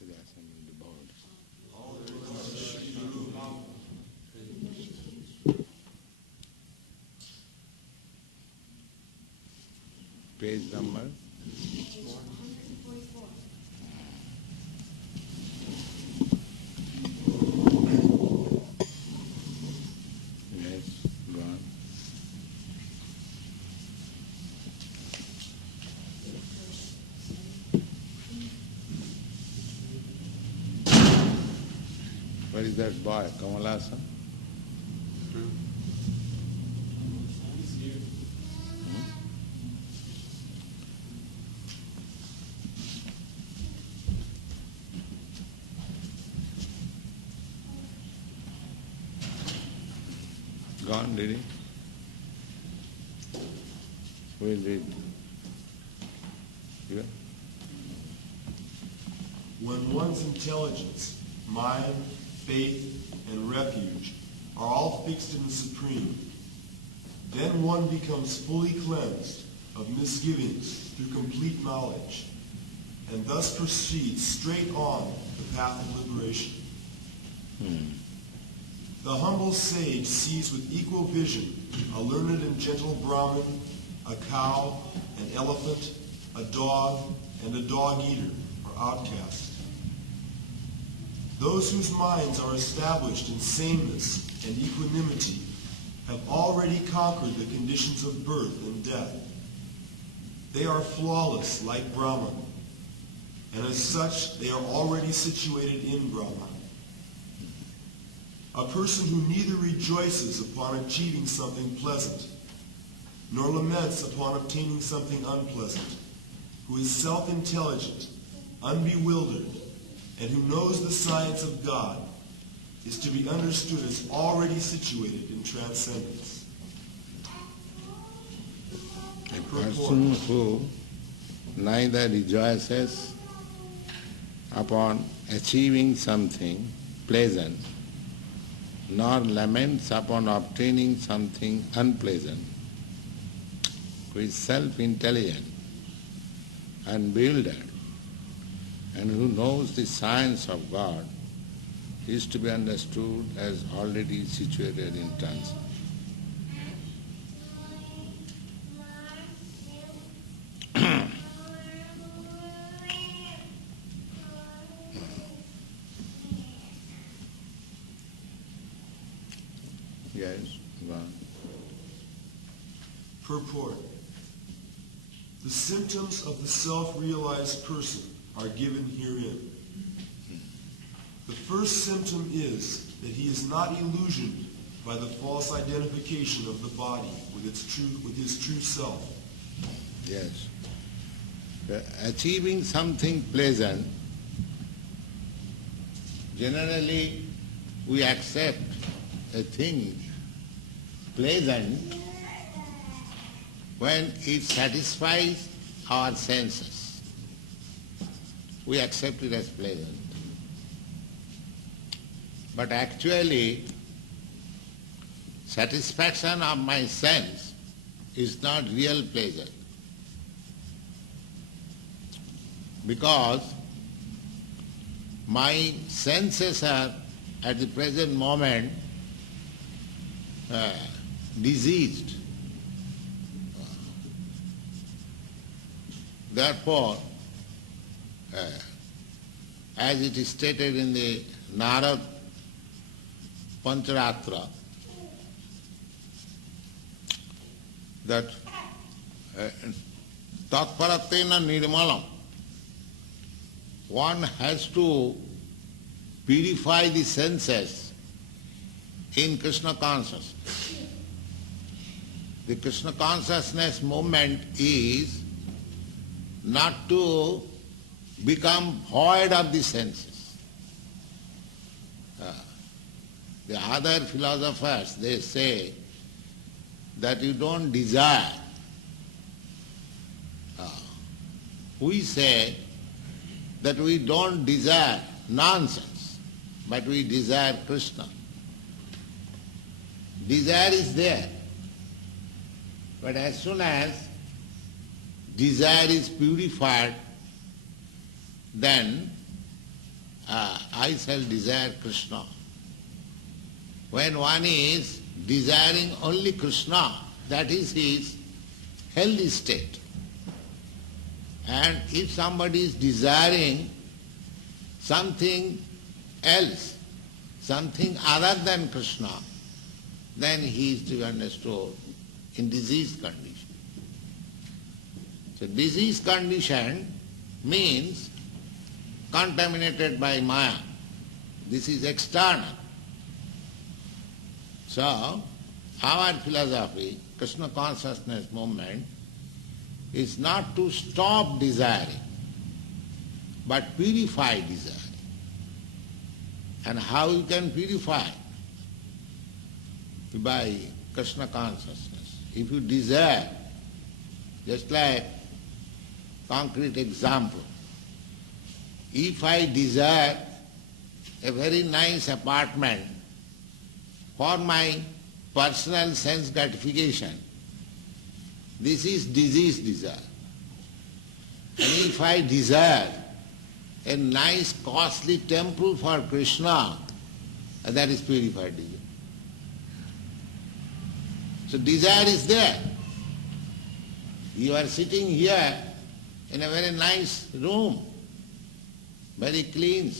to the assembled devotees. Page number? Yes, go on. Where is that boy, Kamalasa? Gone, did he? Who will read? You? When one's intelligence, mind, faith, and refuge are all fixed in the Supreme, then one becomes fully cleansed of misgivings through complete knowledge, and thus proceeds straight on the path of liberation. The humble sage sees with equal vision a learned and gentle Brahmin, a cow, an elephant, a dog, and a dog-eater, or outcast. Those whose minds are established in sameness and equanimity have already conquered the conditions of birth and death. They are flawless like Brahman, and as such they are already situated in Brahman. A person who neither rejoices upon achieving something pleasant, nor laments upon obtaining something unpleasant, who is self-intelligent, unbewildered, and who knows the science of God, is to be understood as already situated in transcendence. A person who neither rejoices upon achieving something pleasant, nor laments upon obtaining something unpleasant, who is self-intelligent, unbewildered, and who knows the science of God, is to be understood as already situated in transcendence. Yes, go on. Purport. The symptoms of the self-realized person are given herein. The first symptom is that he is not illusioned by the false identification of the body with his true self. Yes. Achieving something pleasant, generally we accept a thing pleasant when it satisfies our senses. We accept it as pleasant. But actually, satisfaction of my sense is not real pleasure. Because my senses are at the present moment diseased. Therefore, as it is stated in the Narad Pancharatra, that tatparatena nirmalam, one has to purify the senses in Krishna consciousness. The Krishna consciousness movement is not to become void of the senses. The other philosophers, they say that you don't desire. We say that we don't desire nonsense, but we desire Krishna. Desire is there, but as soon as desire is purified, then I shall desire Krishna. When one is desiring only Krishna, that is his healthy state. And if somebody is desiring something else, something other than Krishna, then he is to be understood in diseased condition. So diseased condition means contaminated by Maya. This is external. So our philosophy, Krishna consciousness movement, is not to stop desiring, but purify desire. And how you can purify? By Krishna consciousness. If you desire, just like concrete example, if I desire a very nice apartment for my personal sense gratification, this is diseased desire. And if I desire a nice costly temple for Krishna, that is purified desire. So desire is there. You are sitting here in a very nice room, very clean,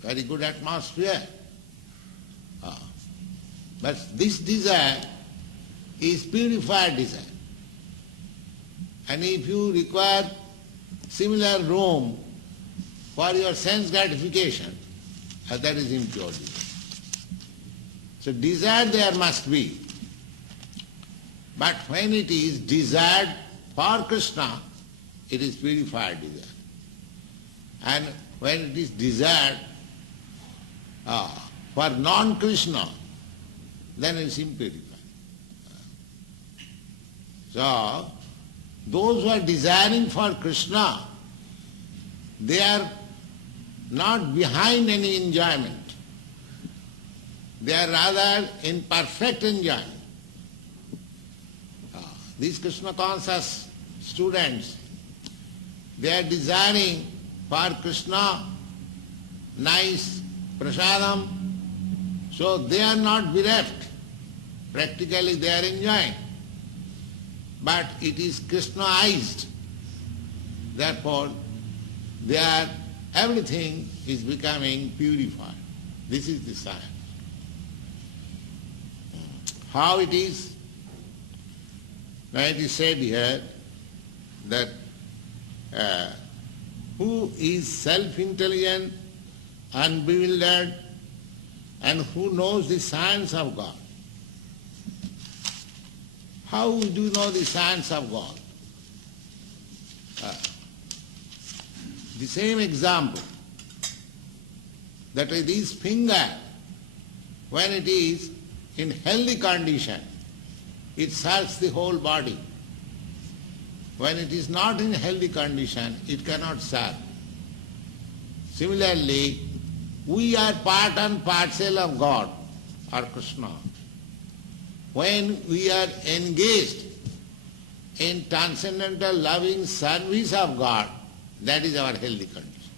very good atmosphere. But this desire is purified desire. And if you require similar room for your sense gratification, that is impure desire. So desire there must be. But when it is desired for Krishna, it is purified desire. And when it is desired for non-Krishna, then it is impurified. So, those who are desiring for Krishna, they are not behind any enjoyment. They are rather in perfect enjoyment. These Krishna conscious students, they are desiring for Krishna nice prasadam, so they are not bereft. Practically they are enjoying. But it is Krishnaized. Therefore, everything is becoming purified. This is the science. How it is? Now it is said here that who is self-intelligent, unbewildered, and who knows the science of God. How do you know the science of God? The same example, that this finger, when it is in healthy condition, it serves the whole body. When it is not in healthy condition, it cannot serve. Similarly, we are part and parcel of God or Krishna. When we are engaged in transcendental loving service of God, that is our healthy condition.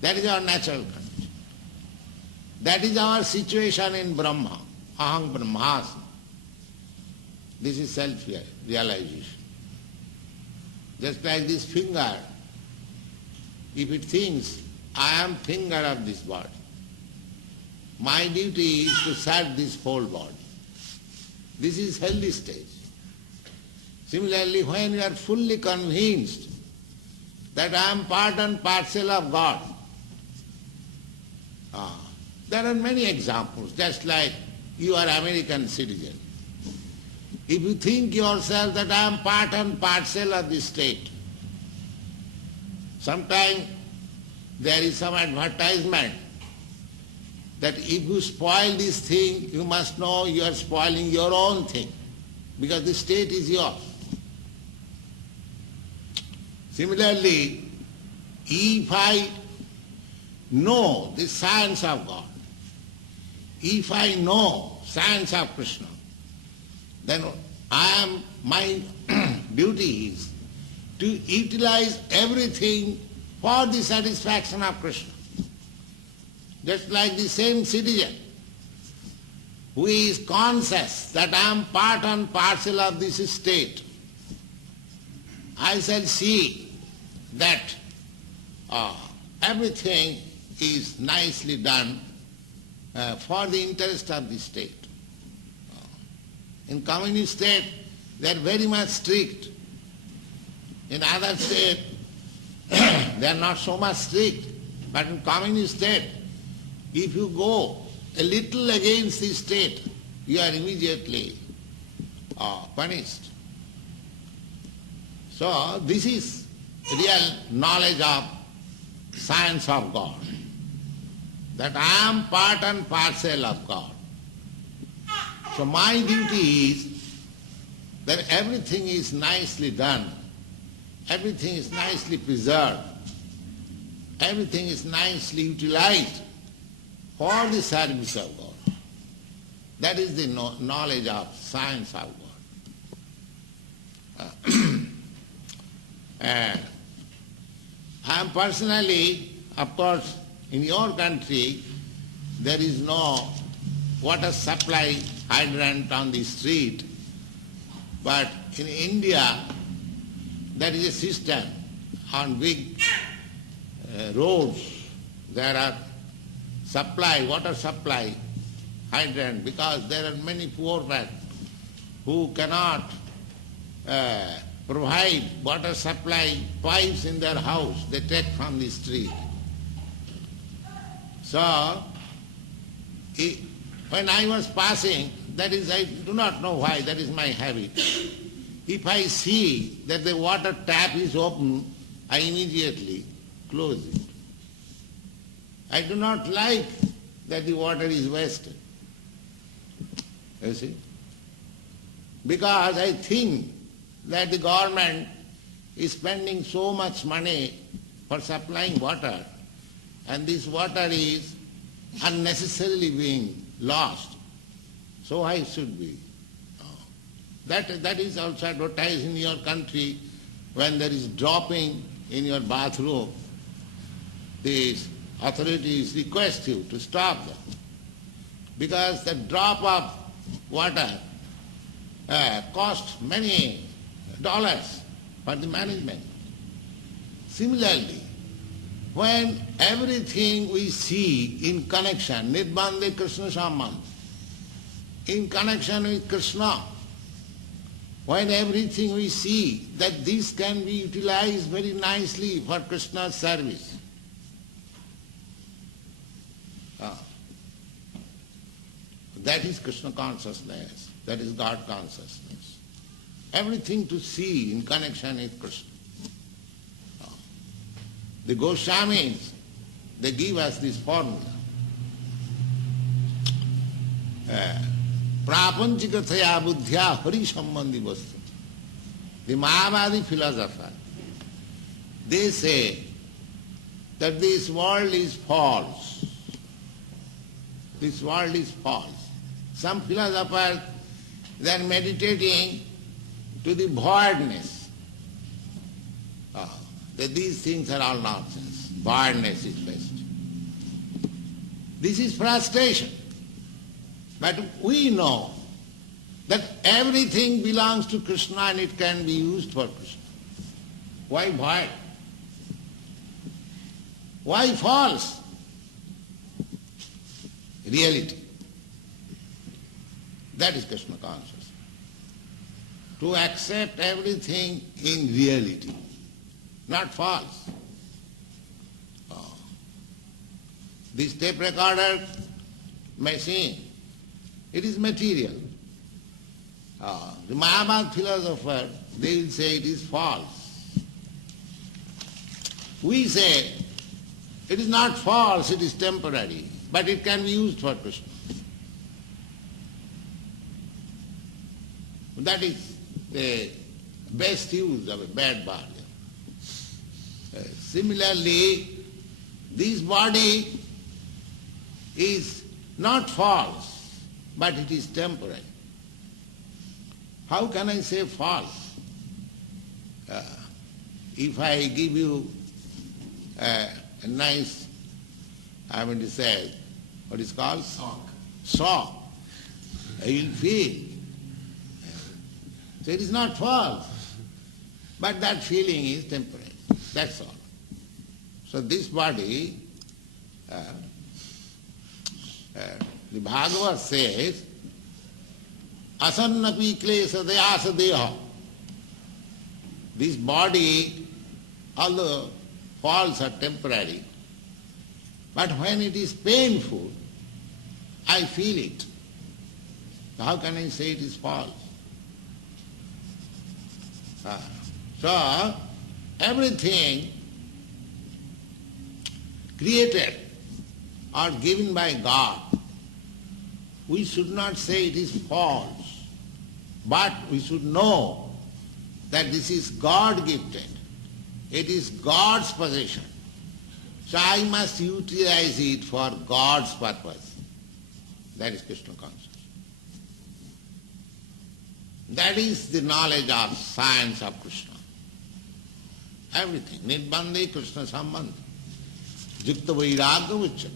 That is our natural condition. That is our situation in Brahma. Aham Brahmasmi. This is self-realization. Just like this finger, if it thinks, I am finger of this body, my duty is to serve this whole body. This is healthy stage. Similarly, when you are fully convinced that I am part and parcel of God, there are many examples, just like you are American citizen. If you think yourself that I am part and parcel of this state, sometimes there is some advertisement that if you spoil this thing, you must know you are spoiling your own thing, because the state is yours. Similarly, if I know the science of God, if I know science of Krishna, then my duty is to utilize everything for the satisfaction of Krishna. just like the same citizen who is conscious that I am part and parcel of this state. I shall see that everything is nicely done for the interest of the state. In communist state, they are very much strict. In other state, they are not so much strict. But in communist state, if you go a little against the state, you are immediately punished. So this is real knowledge of science of God, that I am part and parcel of God. So my duty is that everything is nicely done, everything is nicely preserved, everything is nicely utilized for the service of God. That is the knowledge of science of God. I am personally, of course, in your country, there is no water supply hydrant on the street, but in India, there is a system on big roads. There are water supply hydrant, because there are many poor men who cannot provide water supply pipes in their house. They take from the street. So, when I was passing, that is, I do not know why, that is my habit. If I see that the water tap is open, I immediately close it. I do not like that the water is wasted. You see? Because I think that the government is spending so much money for supplying water, and this water is unnecessarily being lost. So I should be. That is also advertised in your country when there is dropping in your bathroom. These authorities request you to stop them, because the drop of water costs many dollars for the management. Similarly, when everything we see in connection, Nirbandhe Krishna Sambandh, in connection with Krishna, when everything we see that this can be utilized very nicely for Krishna's service, that is Krishna consciousness, that is God consciousness. Everything to see in connection with Krishna. The Goswamis, they give us this formula. Prapanchikathaya buddhya hari sambandhi vastu. The Mayavadi philosopher, they say that this world is false. This world is false. Some philosophers, they are meditating to the voidness. That these things are all nonsense. Voidness is best. This is frustration. But we know that everything belongs to Krishna and it can be used for Krishna. Why void? Why false? Reality. That is Krishna consciousness. To accept everything in reality, not false. This tape recorder machine, it is material. The Mayavad philosopher, they will say it is false. We say it is not false, it is temporary, but it can be used for Krishna. That is the best use of a bad body. Similarly, this body is not false, but it is temporary. How can I say false? If I give you a nice I mean to say, what is called? Sock. Shock. You will feel. So it is not false. But that feeling is temporary. That's all. So this body, the Bhagavad says, asannapi klesa deyasa deha. This body, although falls are temporary, but when it is painful, I feel it. How can I say it is false? So, everything created or given by God, we should not say it is false, but we should know that this is God-gifted. It is God's possession. So I must utilize it for God's purpose. That is Krishna consciousness. That is the knowledge of science of Krishna. Everything. Nirbandhe Krishna sambandha. Yukta vairagya uchya.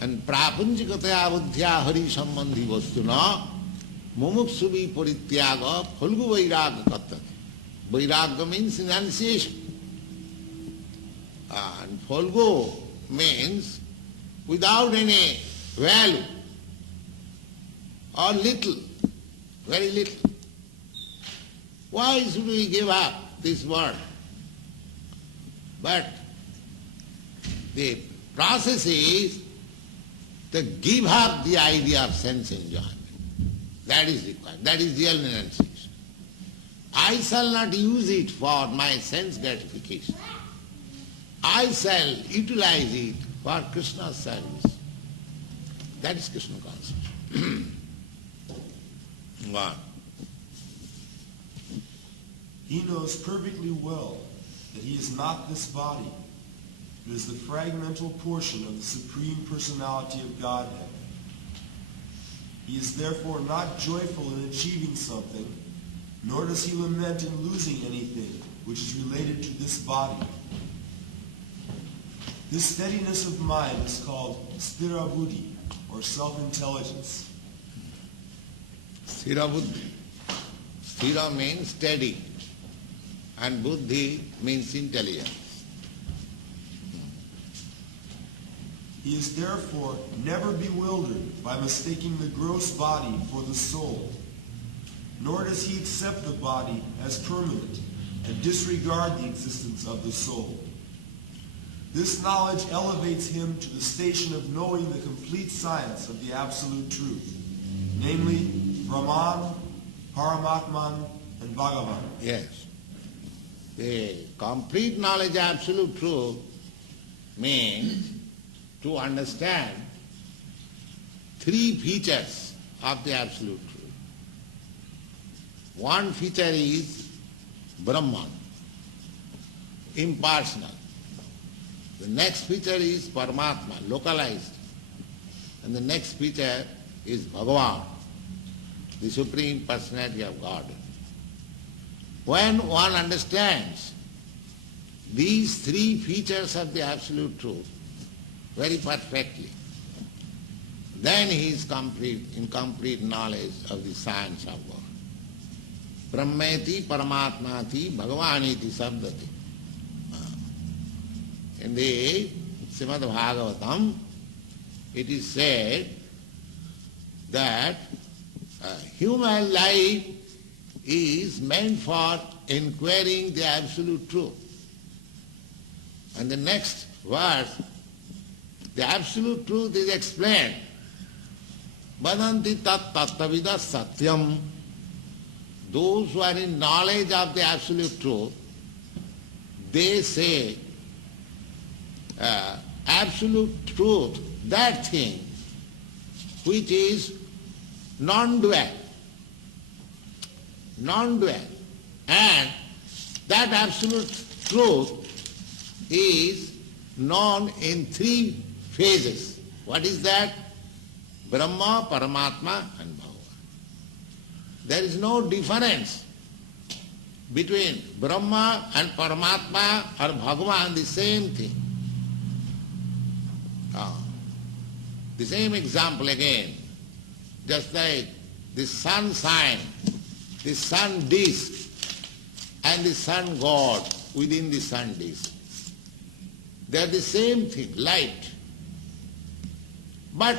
And prapunjikataya buddhya hari sambandhi vastuna mumuksuvi parityaga phalgu vairagya kattati. Vairagya means renunciation. And phalgu means without any value or little, very little. Why should we give up this world? But the process is to give up the idea of sense enjoyment. That is required. That is real renunciation. I shall not use it for my sense gratification. I shall utilize it for Krishna's service. That is Krishna consciousness. One. He knows perfectly well that he is not this body, but is the fragmental portion of the Supreme Personality of Godhead. He is therefore not joyful in achieving something, nor does he lament in losing anything which is related to this body. This steadiness of mind is called sthira buddhi, or self-intelligence. Sthira buddhi. Sthira means steady, and buddhi means intelligence. He is therefore never bewildered by mistaking the gross body for the soul, nor does he accept the body as permanent and disregard the existence of the soul. This knowledge elevates him to the station of knowing the complete science of the Absolute Truth, namely Brahman, Paramatman, and Bhagavan. Yes. The complete knowledge of Absolute Truth means to understand three features of the Absolute Truth. One feature is Brahman, impersonal. The next feature is Paramatma, localized. And the next feature is Bhagavan, the Supreme Personality of God. When one understands these three features of the Absolute Truth very perfectly, then he is in complete knowledge of the science of God. Brahmeti Paramatmati Bhagavaniti Sabdati. In the Srimad Bhagavatam, it is said that human life is meant for inquiring the Absolute Truth. And the next verse, the Absolute Truth is explained. Vadanti tat tattavida satyam. Those who are in knowledge of the Absolute Truth, they say, Absolute Truth, that thing which is non-dual. Non-dual. And that Absolute Truth is known in three phases. What is that? Brahma, Paramatma and Bhagavan. There is no difference between Brahma and Paramatma or Bhagavan, the same thing. The same example again, just like the sun sign, the sun disk and the sun god within the sun disk. They are the same thing, light. But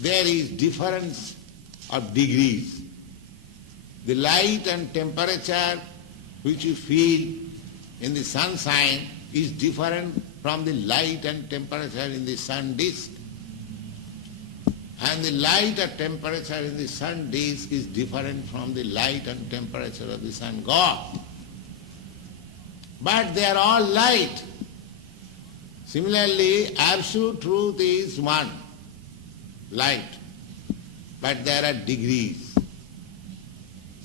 there is difference of degrees. The light and temperature which you feel in the sun sign is different from the light and temperature in the sun disk. And the light and temperature in the sun disk is different from the light and temperature of the sun god. But they are all light. Similarly, absolute truth is one, light. But there are degrees.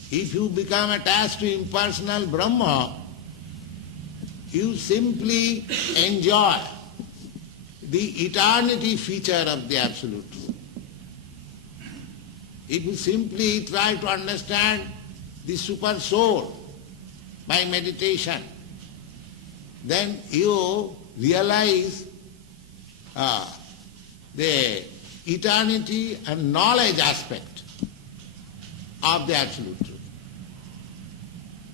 If you become attached to impersonal Brahma, you simply enjoy the eternity feature of the absolute truth. If you simply try to understand the super soul by meditation, then you realize the eternity and knowledge aspect of the absolute truth.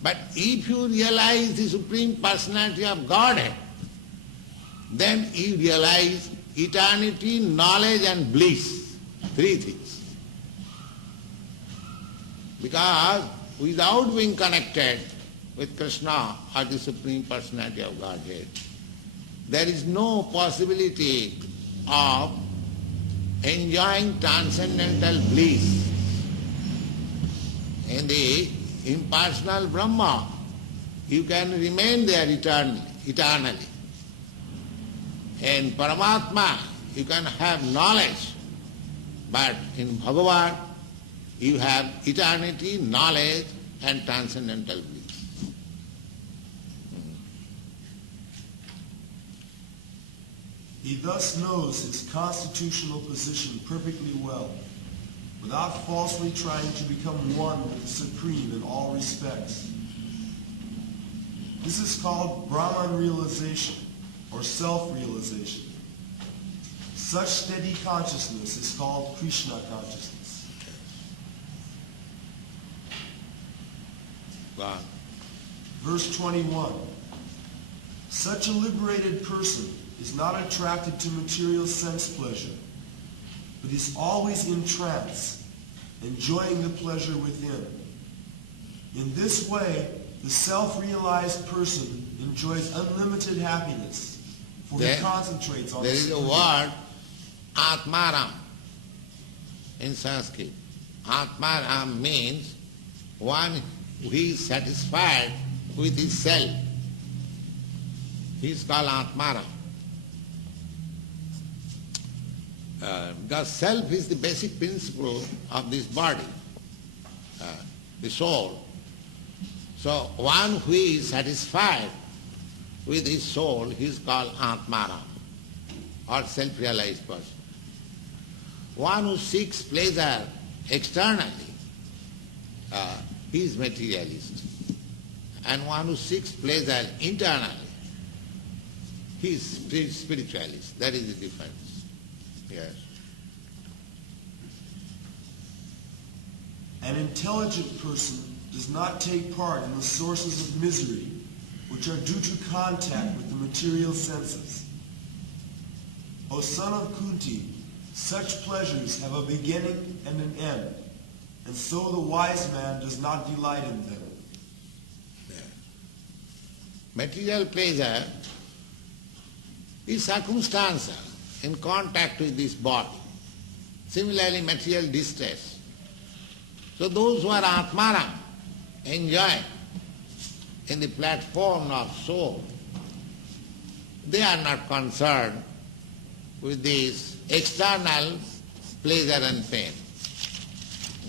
But if you realize the Supreme Personality of Godhead, then you realize eternity, knowledge and bliss, three things. Because without being connected with Krishna or the Supreme Personality of Godhead, there is no possibility of enjoying transcendental bliss. In the impersonal Brahma, you can remain there eternally. In Paramatma, you can have knowledge, but in Bhagavan, you have eternity, knowledge and transcendental bliss. He thus knows his constitutional position perfectly well, without falsely trying to become one with the Supreme in all respects. This is called Brahman realization, or self-realization. Such steady consciousness is called Krishna consciousness. Wow. Verse 21. Such a liberated person is not attracted to material sense pleasure, but is always in trance, enjoying the pleasure within. In this way, the self-realized person enjoys unlimited happiness, for he concentrates on There is a word, Atmaram, in Sanskrit. Atmaram means one who is satisfied with his self. He is called Atmaram. Because self is the basic principle of this body, the soul. So one who is satisfied with his soul, he is called Atmaram, or self-realized person. One who seeks pleasure externally, he is materialist. And one who seeks pleasure internally, he is spiritualist. That is the difference. Yes. An intelligent person does not take part in the sources of misery which are due to contact with the material senses. O son of Kunti, such pleasures have a beginning and an end, and so the wise man does not delight in them. Material pleasure is circumstantial in contact with this body. Similarly, material distress. So those who are Atmaram enjoy in the platform of soul, they are not concerned with these external pleasure and pain.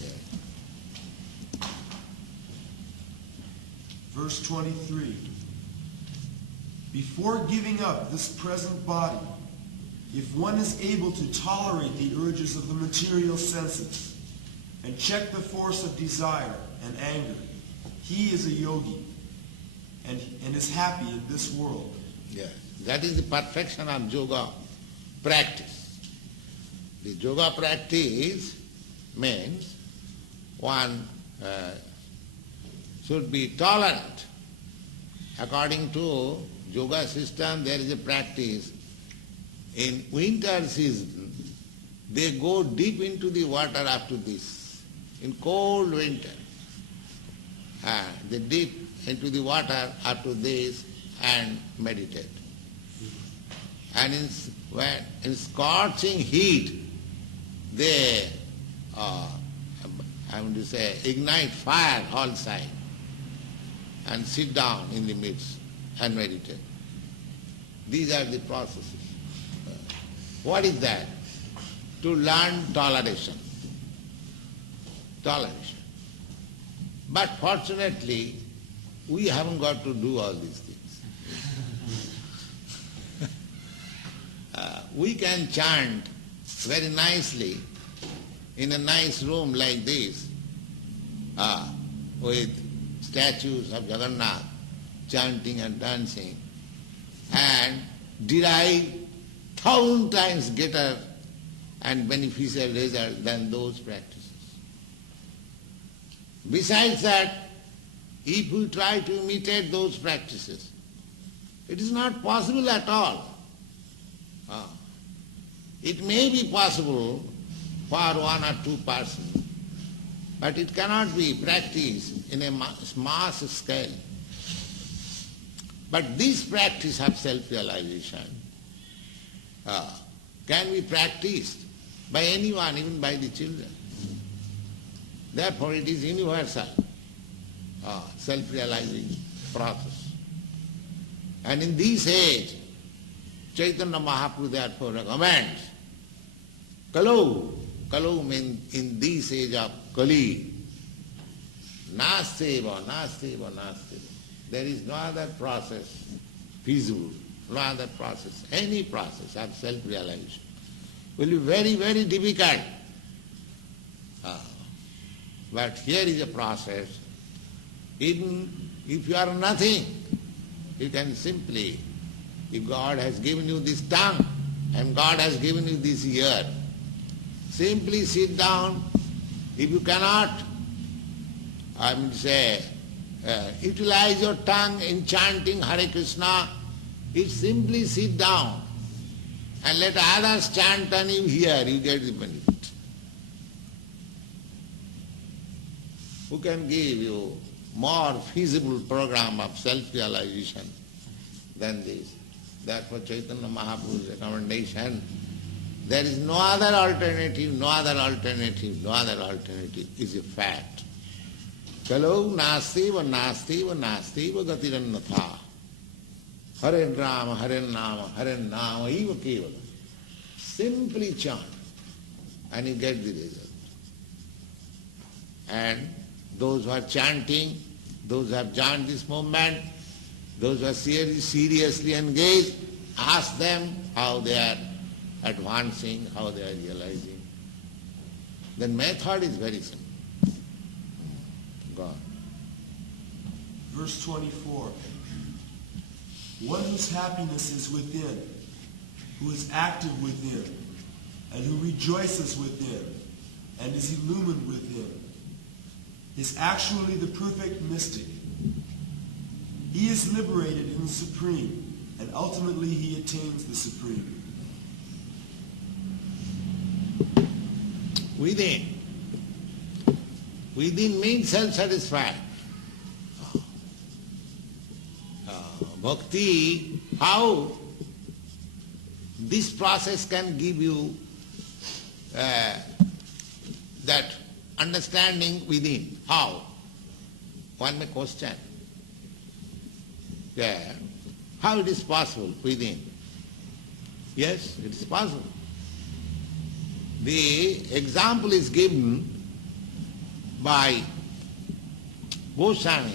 Yeah. Verse 23. Before giving up this present body, if one is able to tolerate the urges of the material senses and check the force of desire and anger, he is a yogi and is happy in this world. Yeah. That is the perfection of yoga. practice. The yoga practice means one should be tolerant. According to yoga system, there is a practice. In winter season, they go deep into the water after this. In cold winter, they dip into the water after this and meditate. And in scorching heat, they, ignite fire all side and sit down in the midst and meditate. These are the processes. What is that? To learn toleration. Toleration. But fortunately, we haven't got to do all these things. We can chant very nicely in a nice room like this, with statues of Jagannath chanting and dancing, and derive 1,000 times greater and beneficial result than those practices. Besides that, if we try to imitate those practices, it is not possible at all. It may be possible for one or two persons, but it cannot be practiced in a mass scale. But this practice of self-realization can be practiced by anyone, even by the children. Therefore it is universal, self-realizing process. And in this age, Chaitanya Mahaprabhu therefore recommends Kalu means in this age of Kali, Nastiva. There is no other process feasible, no other process, any process of self-realization will be very, very difficult. But here is a process. Even if you are nothing, you can simply, if God has given you this tongue and God has given you this ear, simply sit down. If you cannot, utilize your tongue in chanting Hare Krishna, you simply sit down and let others chant and you hear, you get the benefit. Who can give you more feasible program of self-realization than this? Therefore Chaitanya Mahaprabhu's recommendation, there is no other alternative is a fact. Kalu nastiva gatirannatha. Hare Rama eva kevala. Simply chant and you get the result. And those who are chanting, those who have joined this movement, those who are seriously engaged, ask them how they are advancing, how they are realizing. The method is very simple. God. Verse 24. One whose happiness is within, who is active within, and who rejoices within, and is illumined within, is actually the perfect mystic. He is liberated in the Supreme, and ultimately he attains the Supreme. Within means self-satisfied. Bhakti, how this process can give you that understanding within. How? One may question. How it is possible within? Yes, it is possible. The example is given by Goswami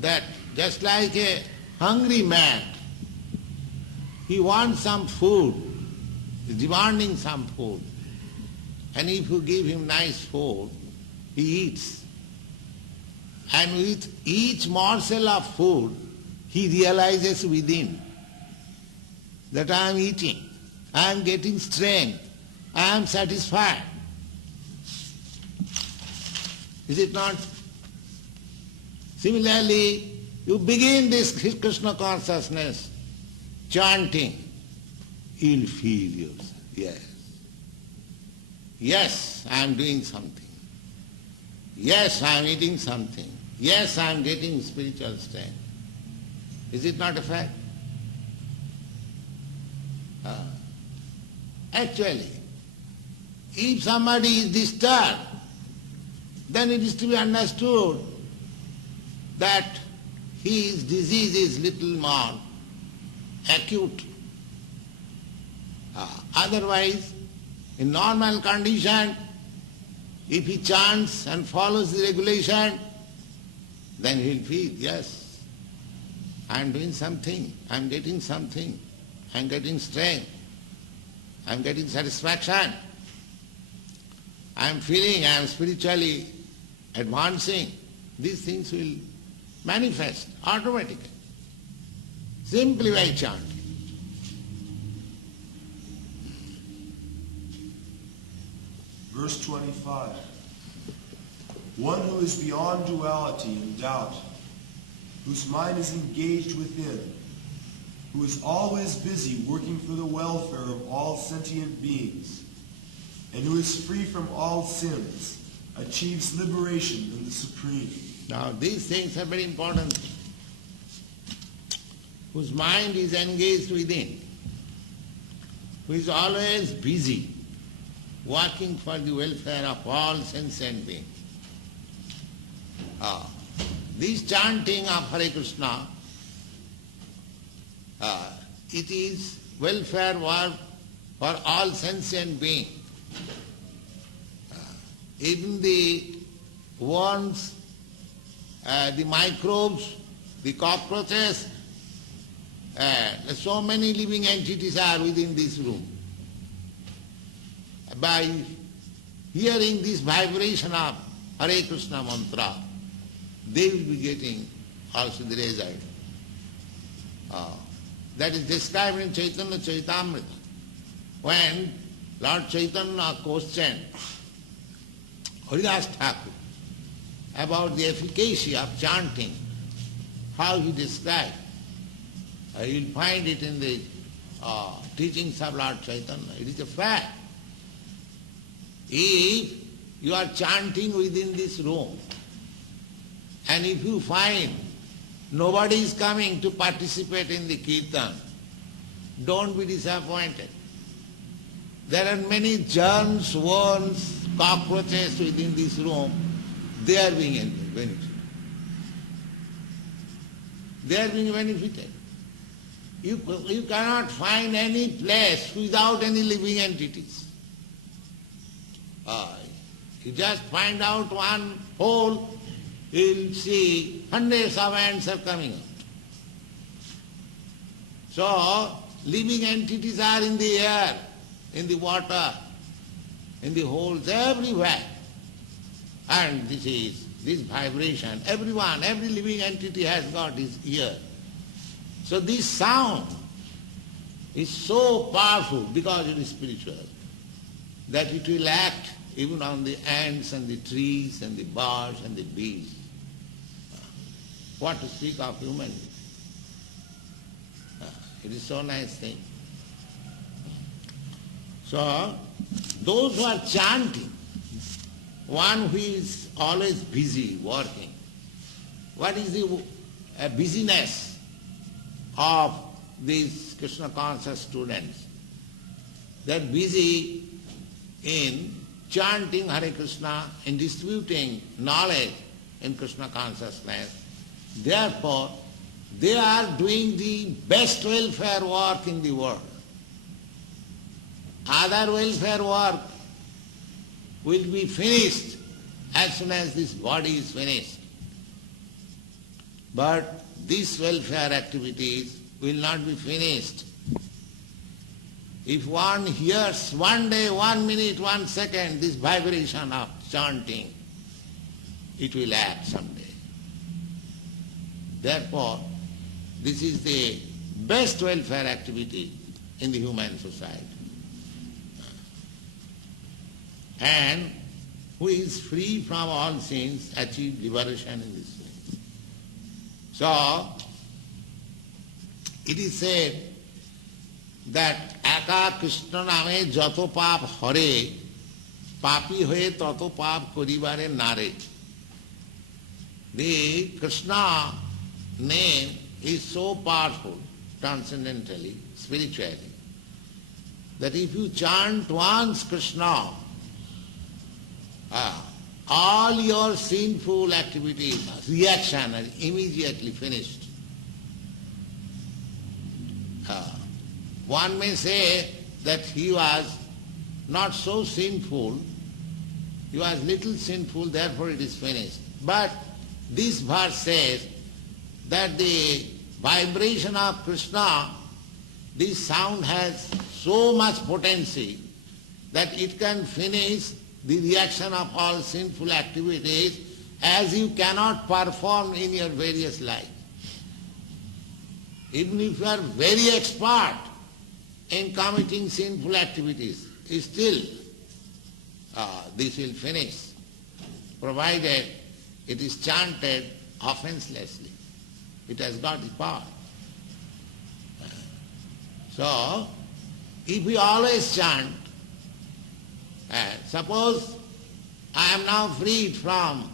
that just like a hungry man, he wants some food, is demanding some food, and if you give him nice food, he eats. And with each morsel of food, he realizes within that I am eating, I am getting strength, I am satisfied. Is it not? Similarly, you begin this Krishna consciousness chanting, you'll feel yourself. Yes. Yes, I am doing something. Yes, I am eating something. Yes, I am getting spiritual strength. Is it not a fact? Actually, if somebody is disturbed, then it is to be understood that his disease is little more acute. Otherwise, in normal condition, if he chants and follows the regulation, then he will feel, yes, I am doing something, I am getting something, I am getting strength, I am getting satisfaction, I am feeling I am spiritually advancing. These things will manifest automatically, simply by chanting. Verse 25. One who is beyond duality and doubt, whose mind is engaged within, who is always busy working for the welfare of all sentient beings, and who is free from all sins, achieves liberation in the Supreme. Now these things are very important. Whose mind is engaged within, who is always busy working for the welfare of all sentient beings. This chanting of Hare Krishna, it is welfare work for all sentient beings. Even the worms, the microbes, the cockroaches, so many living entities are within this room. By hearing this vibration of Hare Krishna mantra, they will be getting also the result. That is described in Chaitanya Chaitamrita. When Lord Chaitanya questioned Haridas Thakur about the efficacy of chanting, how he described, you will find it in the teachings of Lord Chaitanya. It is a fact. If you are chanting within this room, and if you find nobody is coming to participate in the kirtan, don't be disappointed. There are many germs, worms, cockroaches within this room. They are being benefited. They are being benefited. You cannot find any place without any living entities. You just find out one hole, you'll see hundreds of ants are coming out. So, living entities are in the air, in the water, in the holes, everywhere. And this vibration, everyone, every living entity has got his ear. So this sound is so powerful because it is spiritual, that it will act even on the ants and the trees and the birds and the bees. What to speak of human beings? It is so nice thing. So, those who are chanting, one who is always busy working, what is the busyness of these Krishna conscious students? They are busy in chanting Hare Krishna, in distributing knowledge in Krishna consciousness. Therefore, they are doing the best welfare work in the world. Other welfare work will be finished as soon as this body is finished. But these welfare activities will not be finished. If one hears one day, 1 minute, 1 second this vibration of chanting, it will act someday. Therefore, this is the best welfare activity in the human society. And who is free from all sins achieve liberation in this way. So, it is said that Eka Krishna name jato pap hare, papi hoye tato pap koribare nare. The Krishna name is so powerful, transcendentally, spiritually, that if you chant once Krishna, all your sinful activities, reaction are immediately finished. One may say that he was not so sinful, he was little sinful, therefore it is finished. But this verse says that the vibration of Krishna, this sound has so much potency that it can finish the reaction of all sinful activities as you cannot perform in your various lives. Even if you are very expert in committing sinful activities, still this will finish, provided it is chanted offenselessly. It has got the power. So, if we always chant, suppose I am now freed from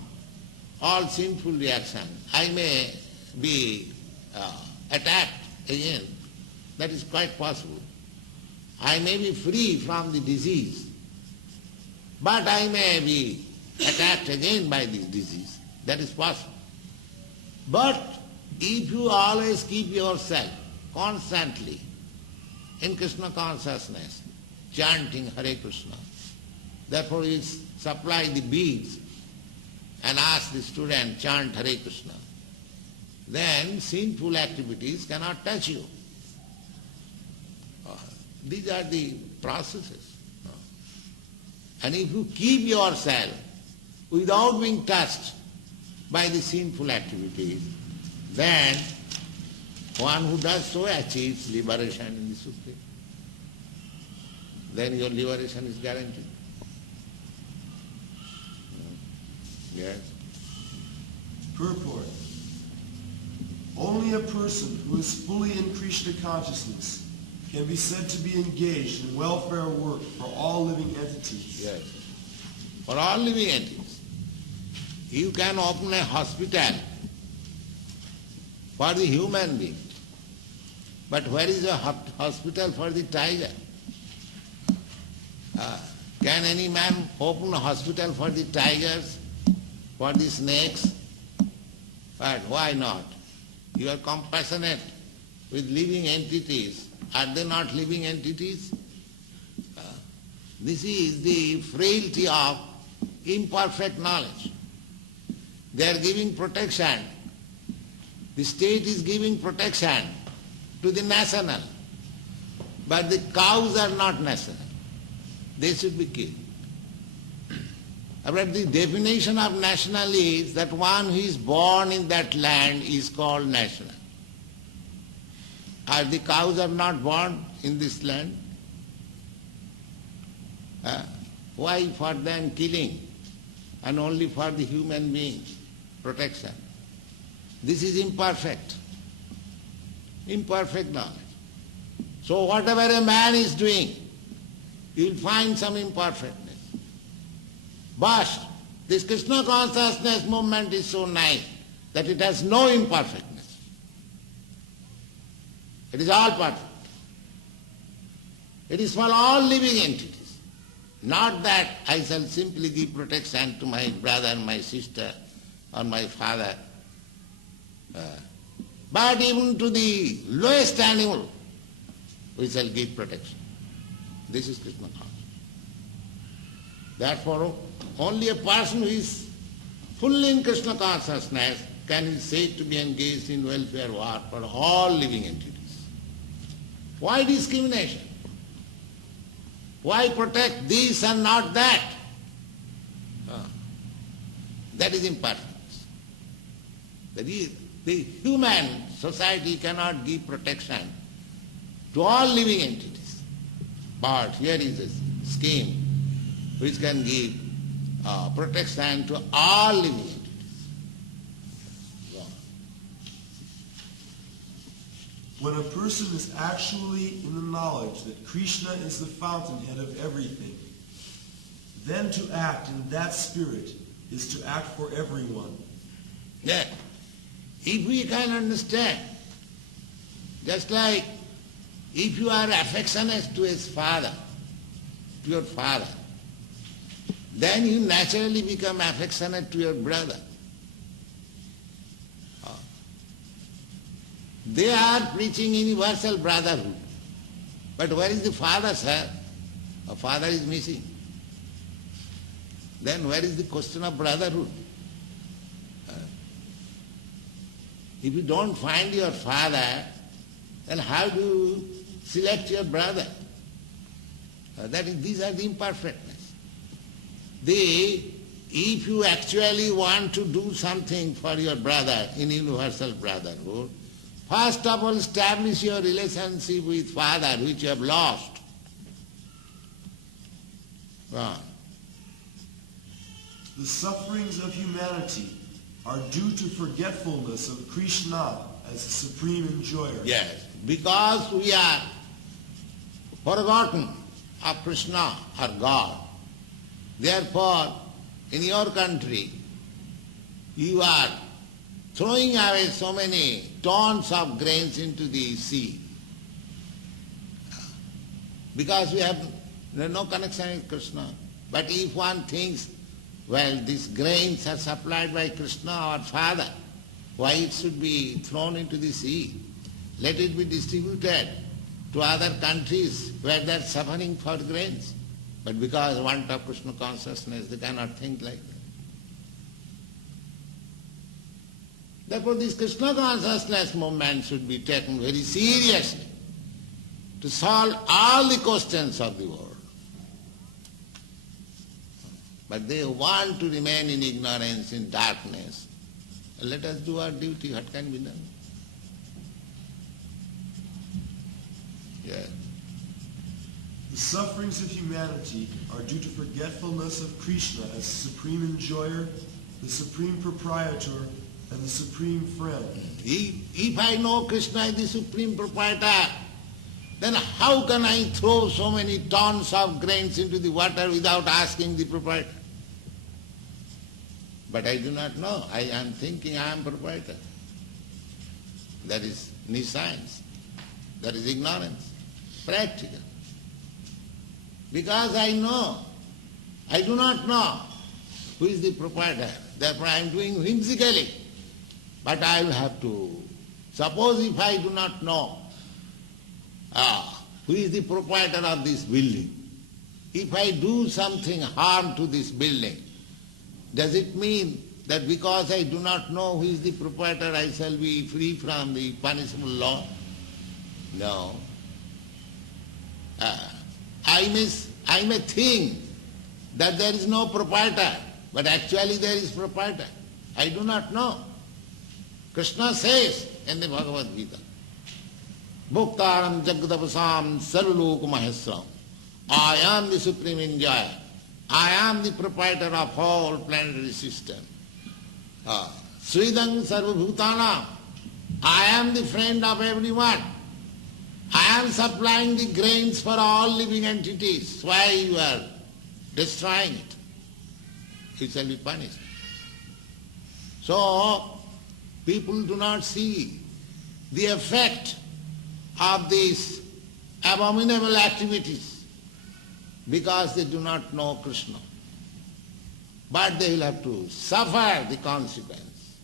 all sinful reaction, I may be attacked again. That is quite possible. I may be free from the disease, but I may be attacked again by this disease. That is possible. But if you always keep yourself constantly in Krishna consciousness, chanting Hare Krishna, therefore you supply the beads and ask the student, chant Hare Krishna, then sinful activities cannot touch you. These are the processes. And if you keep yourself without being touched by the sinful activities, then one who does so achieves liberation in the Supreme. Then your liberation is guaranteed. Yes? Purport. Only a person who is fully in Krishna consciousness can be said to be engaged in welfare work for all living entities. Yes. For all living entities. You can open a hospital for the human being. But where is a hospital for the tiger? Can any man open a hospital for the tigers, for the snakes? But why not? You are compassionate with living entities. Are they not living entities? This is the frailty of imperfect knowledge. They are giving protection. The state is giving protection to the national. But the cows are not national. They should be killed. But the definition of national is that one who is born in that land is called national. Are the cows are not born in this land? Why for them killing and only for the human beings protection? This is imperfect. Imperfect knowledge. So whatever a man is doing, you will find some imperfectness. But this Krishna consciousness movement is so nice that it has no imperfectness. It is all perfect. It is for all living entities. Not that I shall simply give protection to my brother, my sister, or my father. But even to the lowest animal, we shall give protection. This is Krishna consciousness. Therefore, only a person who is fully in Krishna consciousness can be said to be engaged in welfare work for all living entities. Why discrimination? Why protect this and not that? That is imperfectness. The human society cannot give protection to all living entities. But here is a scheme which can give protection to all living entities. When a person is actually in the knowledge that Krishna is the fountainhead of everything, then to act in that spirit is to act for everyone. Yeah. If we can understand, just like if you are affectionate to his father, to your father, then you naturally become affectionate to your brother. They are preaching universal brotherhood. But where is the father, sir? A father is missing. Then where is the question of brotherhood? If you don't find your father, then how do you select your brother? These are the imperfectness. If you actually want to do something for your brother in universal brotherhood, first of all establish your relationship with father which you have lost. Gone. The sufferings of humanity are due to forgetfulness of Krishna as the supreme enjoyer. Yes, because we are forgotten of Krishna or God. Therefore, in your country, you are throwing away so many tons of grains into the sea. Because we have no connection with Krishna. But if one thinks, well, these grains are supplied by Krishna, our Father, why it should be thrown into the sea? Let it be distributed to other countries where they are suffering for grains. But because of want of Krishna consciousness, they cannot think like that. Therefore, this Krishna consciousness movement should be taken very seriously to solve all the questions of the world. But they want to remain in ignorance, in darkness. Let us do our duty. What can be done? Yes. The sufferings of humanity are due to forgetfulness of Krishna as the supreme enjoyer, the supreme proprietor, and the supreme friend. If I know Krishna is the supreme proprietor, then how can I throw so many tons of grains into the water without asking the proprietor? But I do not know. I am thinking I am proprietor. That is nescience. That is ignorance. Practical. Because I know. I do not know who is the proprietor. Therefore I am doing whimsically. But I will have to. Suppose if I do not know who is the proprietor of this building, if I do something harm to this building, does it mean that because I do not know who is the proprietor, I shall be free from the punishable law? No. I may think that there is no proprietor, but actually there is proprietor. I do not know. Krishna says in the Bhagavad Gita, Bhuktaram Jagadavasam Sarvaloka Mahesram. I am the supreme enjoyer. I am the proprietor of whole planetary system. Sridang Sarvabhutana. I am the friend of everyone. I am supplying the grains for all living entities. Why you are destroying it? You shall be punished. So, people do not see the effect of these abominable activities because they do not know Krishna. But they will have to suffer the consequence.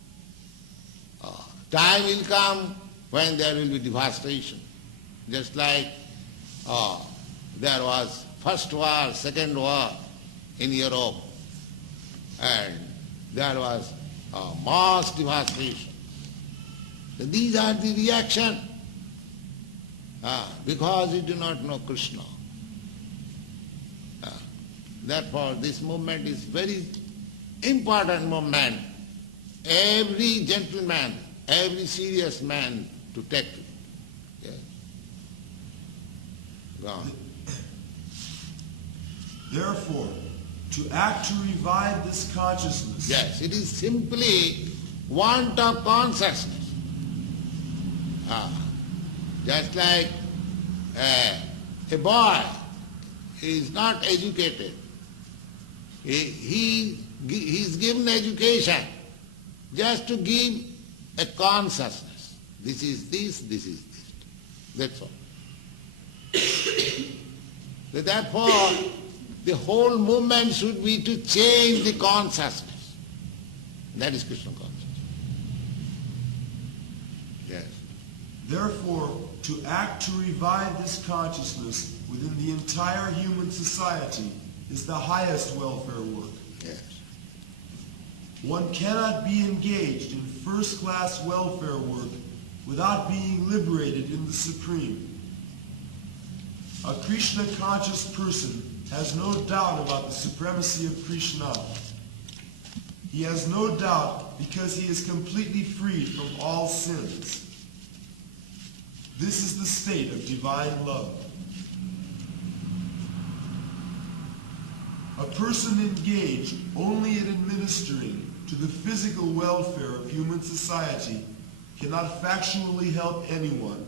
Time will come when there will be devastation. Just like there was first war, second war in Europe, and there was mass devastation. These are the reaction because you do not know Krishna. Therefore, this movement is very important movement. Every gentleman, every serious man to take it. Yes. Go on. Therefore, to act to revive this consciousness. Yes, it is simply want of consciousness. Just like a boy is not educated. He is given education just to give a consciousness. This is this, this is this. That's all. So therefore, the whole movement should be to change the consciousness. That is Krishna consciousness. Yes. Therefore, to act to revive this consciousness within the entire human society is the highest welfare work. Yes. One cannot be engaged in first-class welfare work without being liberated in the Supreme. A Krishna-conscious person has no doubt about the supremacy of Krishna. He has no doubt because he is completely freed from all sins. This is the state of divine love. A person engaged only in administering to the physical welfare of human society cannot factually help anyone.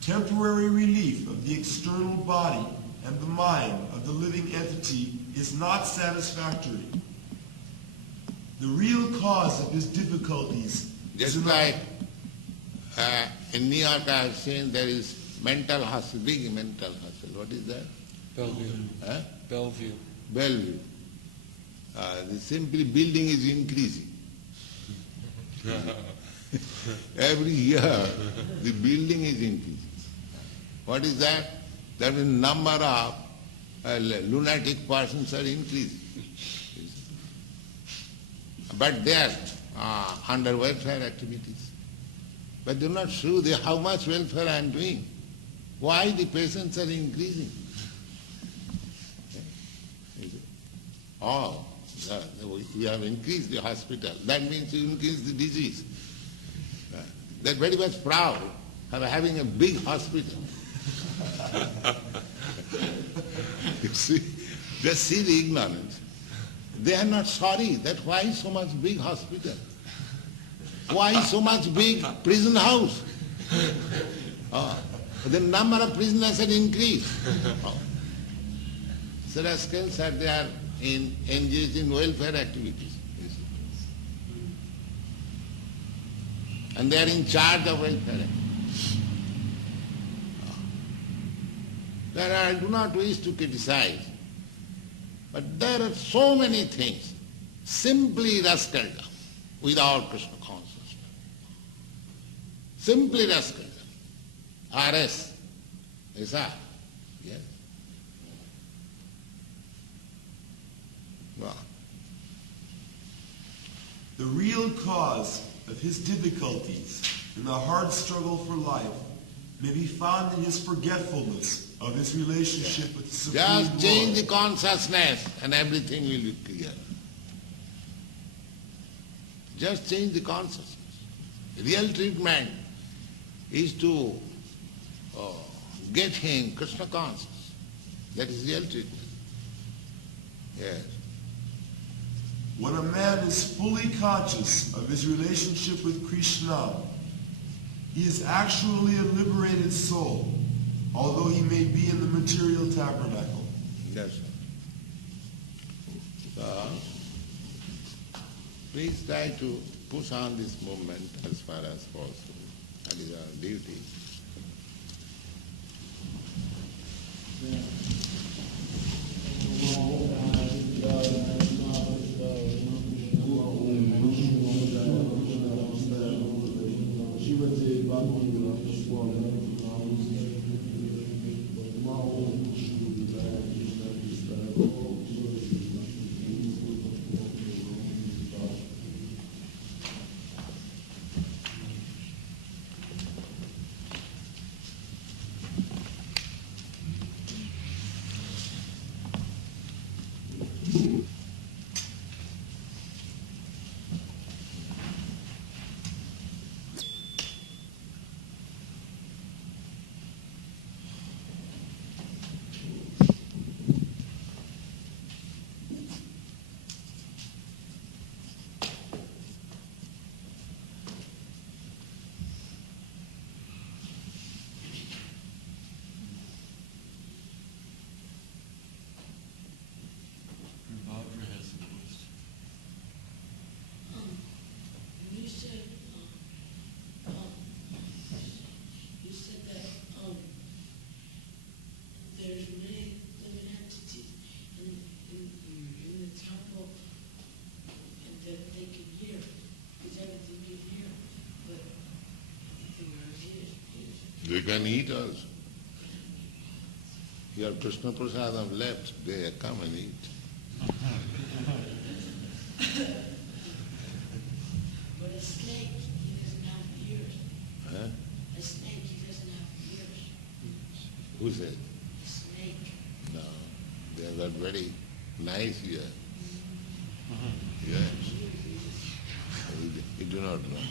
Temporary relief of the external body and the mind of the living entity is not satisfactory. The real cause of his difficulties Just is like in New York I have seen there is mental hospital, big mental hospital. What is that? Bellevue. Huh? Bellevue. Bellevue. The simply building is increasing. Every year the building is increasing. What is that? That the number of lunatic persons are increasing. But they are under welfare activities. But do not show how much welfare I am doing. Why the patients are increasing? Oh, we have increased the hospital. That means you increase the disease. They're very much proud of having a big hospital. You see, just see the ignorance. They are not sorry that why so much big hospital? Why so much big prison house? The number of prisoners had increased. So rascals are they are engaged in welfare activities. And they are in charge of welfare activities. I do not wish to criticize, but there are so many things simply rascaldom without Krishna consciousness. Simply rascaldom. RS. Yes. Well. The real cause of his difficulties in the hard struggle for life may be found in his forgetfulness of his relationship with the Supreme Just change Lord. the consciousness and everything will be clear. Just change the consciousness. Real treatment is to get him Krishna conscious. That is real treatment. Yes. When a man is fully conscious of his relationship with Krishna, he is actually a liberated soul, although he may be in the material tabernacle. That's right. So, please try to push on this movement as far as possible. That is our duty. You can eat also. Your Krishna Prasadam left, they come and eat. But a snake, he doesn't have ears. Huh? A snake, he doesn't have ears. Who said? A snake. No, they have got very nice ear. Yes. You do not know.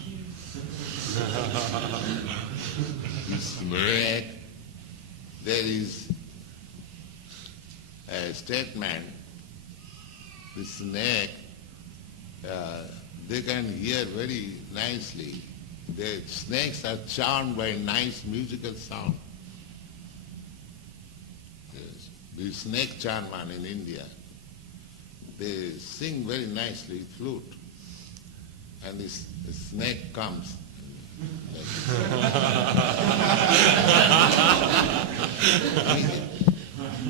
Snake, there is a statement, the snake, they can hear very nicely. The snakes are charmed by nice musical sound. Yes. The snake charman in India, they sing very nicely, flute, and the snake comes.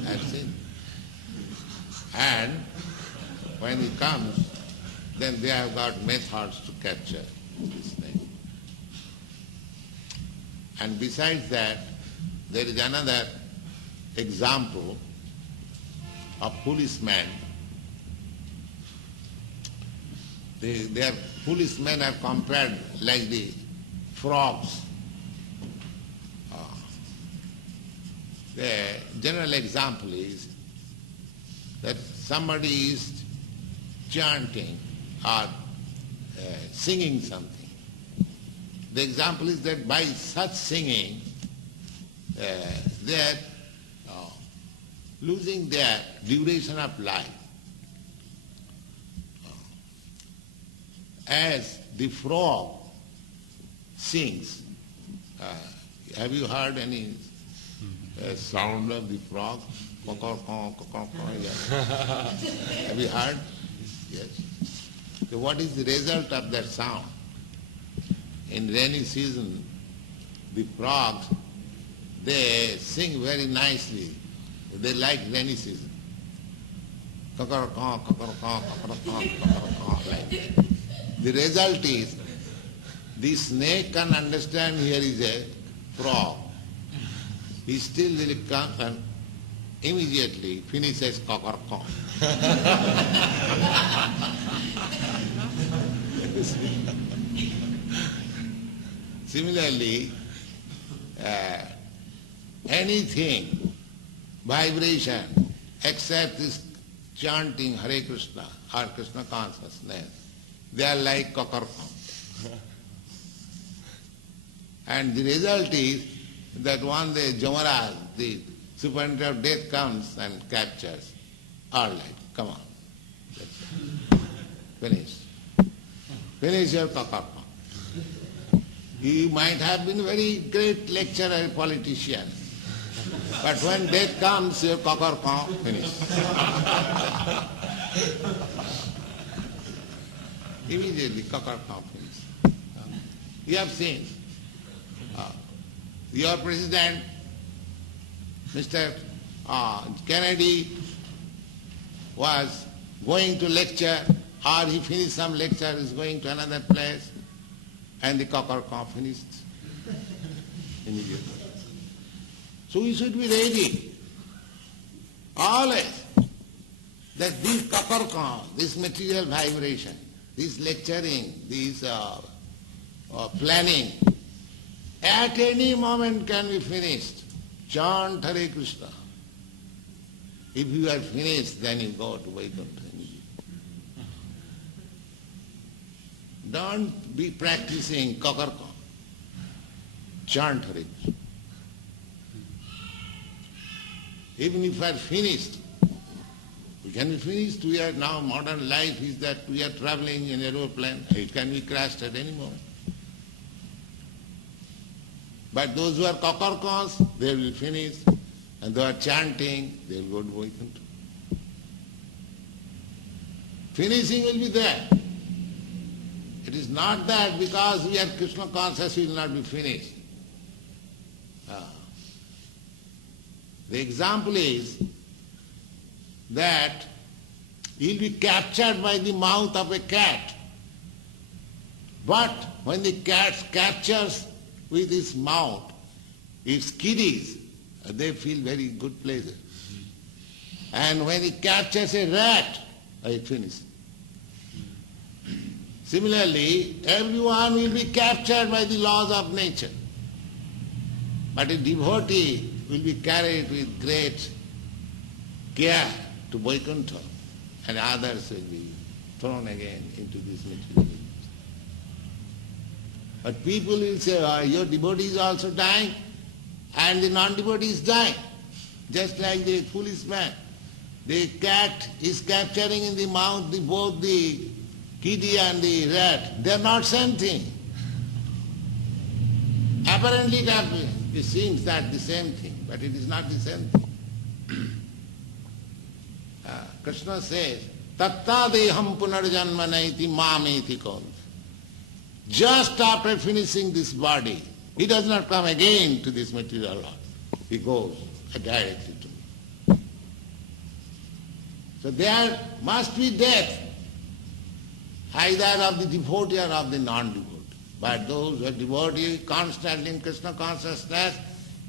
That's it. And when he comes, then they have got methods to capture the snake. And besides that, there is another example of policemen. Their policemen are compared like the frogs. The general example is that somebody is chanting or singing something. The example is that by such singing, they are losing their duration of life. As the frog sings, have you heard any sound of the frog? Have you heard? Yes. So what is the result of that sound? In rainy season, the frogs, they sing very nicely. They like rainy season. Like that. The result is, the snake can understand here is a frog. He still will come and immediately finishes cock. Similarly, anything, vibration, except this chanting Hare Krishna or Krishna Consciousness, they are like cock. And the result is that one day Jamaraj, the superintendent of death, comes and captures. All right, come on. Finish. Finish your cock. You might have been a very great lecturer, a politician. But when death comes, your cock, finish. Immediately, cock, finish. You have seen. Your president, Mr. Kennedy, was going to lecture, or he finished some lecture, is going to another place, and the cock finished immediately. So we should be ready, always, that this cock, this material vibration, this lecturing, this planning, at any moment can be finished. Chant Hare Krishna. If you are finished, then you go to Vaikuntha. Don't be practicing cock. Chant Hare Krishna. Even if you are finished, we can be finished. We are now, modern life is that we are traveling in aeroplane. It can be crashed at any moment. But those who are cock, they will finish, and those who are chanting, they will go to Vaikuntha. Finishing will be there. It is not that because we are Krishna conscious we will not be finished. The example is that he will be captured by the mouth of a cat. But when the cat captures with his mouth, It's kiddies, they feel very good pleasure. And when he captures a rat, it finishes. Similarly, everyone will be captured by the laws of nature. But a devotee will be carried with great care to Vaikuntha, and others will be thrown again into this material universe. But people will say, oh, your devotee is also dying, and the non-devotee is dying. Just like the foolish man. The cat is capturing in the mouth both the kitty and the rat. They are not same thing. Apparently it seems that the same thing, but it is not the same thing. Krishna says, Tatta deham punarjanma naiti mameti kaunta. Just after finishing this body, he does not come again to this material life. He goes directly to me. So there must be death, either of the devotee or of the non-devotee. But those who are devotee, constantly in Krishna consciousness,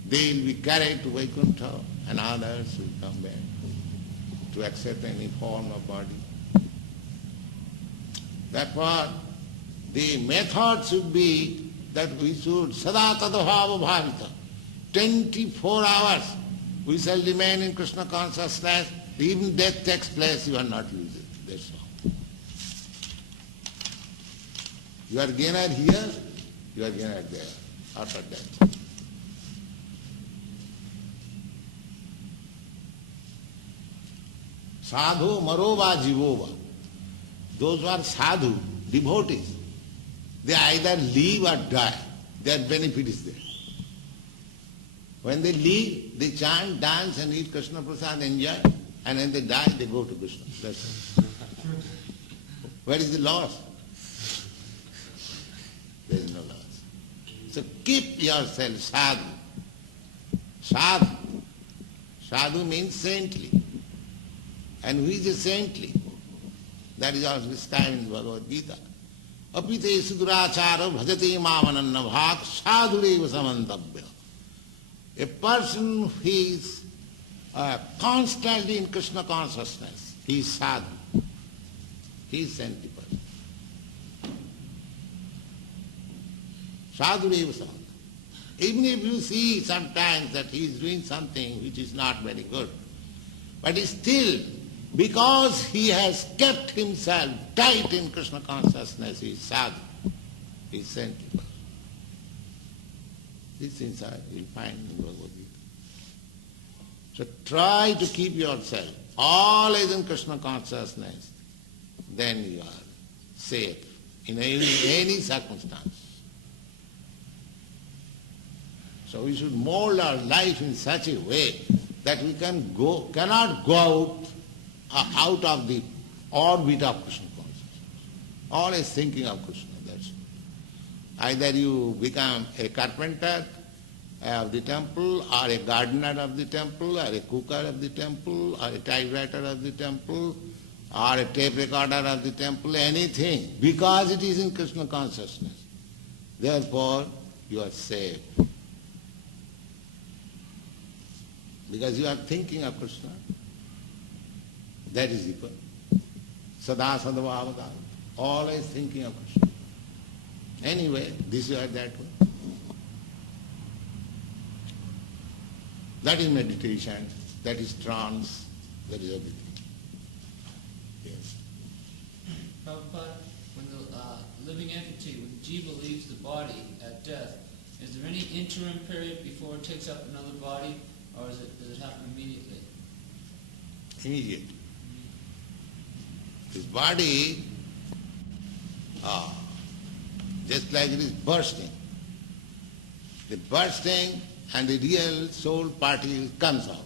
they will be carried to Vaikuntha, and others will come back to accept any form of body. Therefore, the method should be that we should sada tadabhava bhavita. 24 hours we shall remain in Krishna consciousness. Even death takes place, you are not losing. That's all. You are gainer here, you are gainer there, after death. Sadhu marova jivova. Those who are sadhu, devotees, they either live or die. Their benefit is there. When they live, they chant, dance and eat Krishna Prasad, enjoy, and when they die, they go to Krishna. That's it. Where is the loss? There is no loss. So keep yourself sadhu. Sadhu. Sadhu means saintly. And who is a saintly? That is also described in Bhagavad Gita. Apite sudurachara bhajate mamananna bhak sadhureva samantabhya. A person who is constantly in Krishna consciousness, he is sadhu. He is saintly person. Sadhureva samantabhya. Even if you see sometimes that he is doing something which is not very good, but still, because he has kept himself tight in Krishna consciousness, he is sadhu, he is saintly person. This inside you'll find in Bhagavad Gita. So try to keep yourself always in Krishna consciousness, then you are safe in any circumstance. So we should mold our life in such a way that we cannot go out of the orbit of Krishna consciousness. Always thinking of Krishna, that's it. Either you become a carpenter of the temple, or a gardener of the temple, or a cooker of the temple, or a typewriter of the temple, or a tape recorder of the temple, anything, because it is in Krishna consciousness. Therefore, you are safe. Because you are thinking of Krishna. That is equal. Sada sadavavada. Always thinking of Krishna. Anyway, this way or that way. That is meditation, that is trance, that is everything. Yes. Prabhupada, when the living entity, when jiva leaves the body at death, is there any interim period before it takes up another body, or does it happen immediately? Immediate. This body, just like it is bursting. The bursting and the real soul party comes out.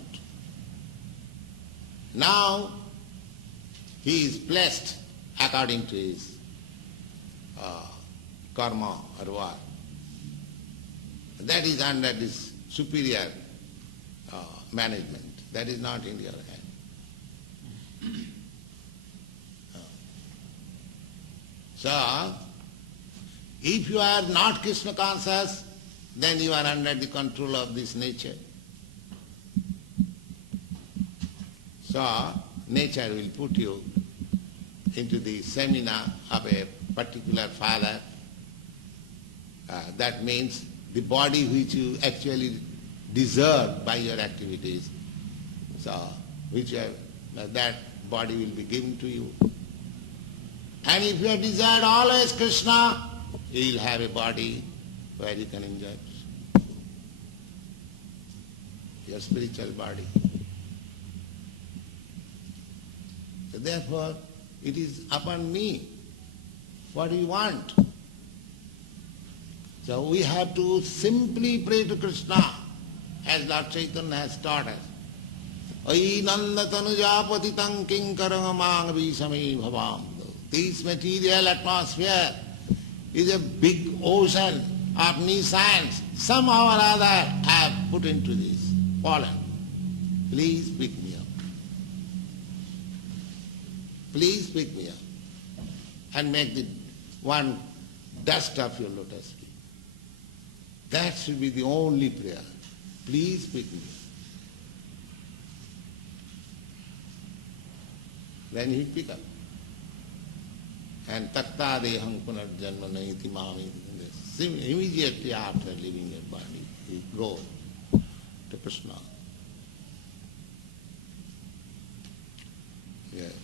Now he is blessed according to his karma or what. That is under this superior management. That is not in your hand. So, if you are not Krishna conscious, then you are under the control of this nature. So, nature will put you into the seminar of a particular father. That means the body which you actually deserve by your activities. So, that body will be given to you. And if you have desired always Krishna, you will have a body where you can enjoy your spiritual body. So therefore, it is upon me. What do you want? So we have to simply pray to Krishna, as Lord Chaitanya has taught us. Ai nanda tanuja patitam kinkarangamang visame bhavam. This material atmosphere is a big ocean of nescience. Somehow or other I have put into this, fallen. Please pick me up. Please pick me up and make the one dust of your lotus feet. That should be the only prayer. Please pick me up. Then he pick up. And takta deham punarjanma naiti mami. Immediately after leaving your body, he goes to Krishna. Yeah. It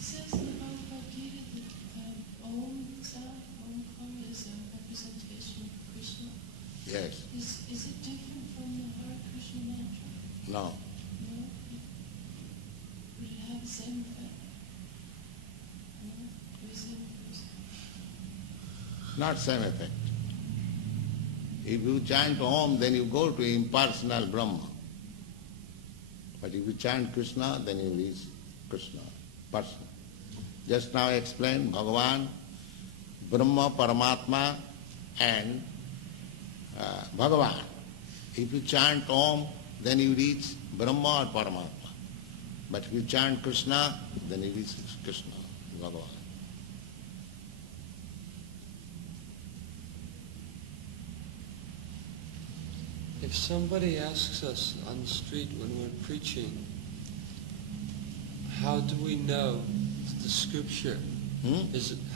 says in the Bhagavad Gita that Om itself, Om Kama, is a representation of Krishna. Yes. Is it different from the Hare Krishna mantra? No. No? Would it have the same effect? No? Or the same effect? Not same effect. If you chant Om, then you go to impersonal Brahma. But if you chant Krishna, then you reach Krishna, person. Just now I explained Bhagavan, Brahma, Paramatma and Bhagavan. If you chant Om, then you reach Brahma or Paramatma. But if you chant Krishna, then you reach Krishna, Bhagavan. If somebody asks us on the street when we're preaching, how do we know that the scripture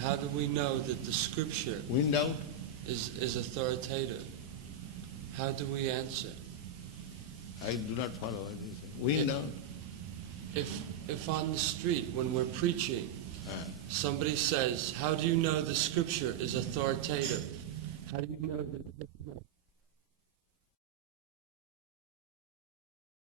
how do we know that the scripture Wind out? is authoritative? How do we answer? I do not follow what you say. Wind out? If on the street when we're preaching, somebody says, how do you know the scripture is authoritative? How do you know that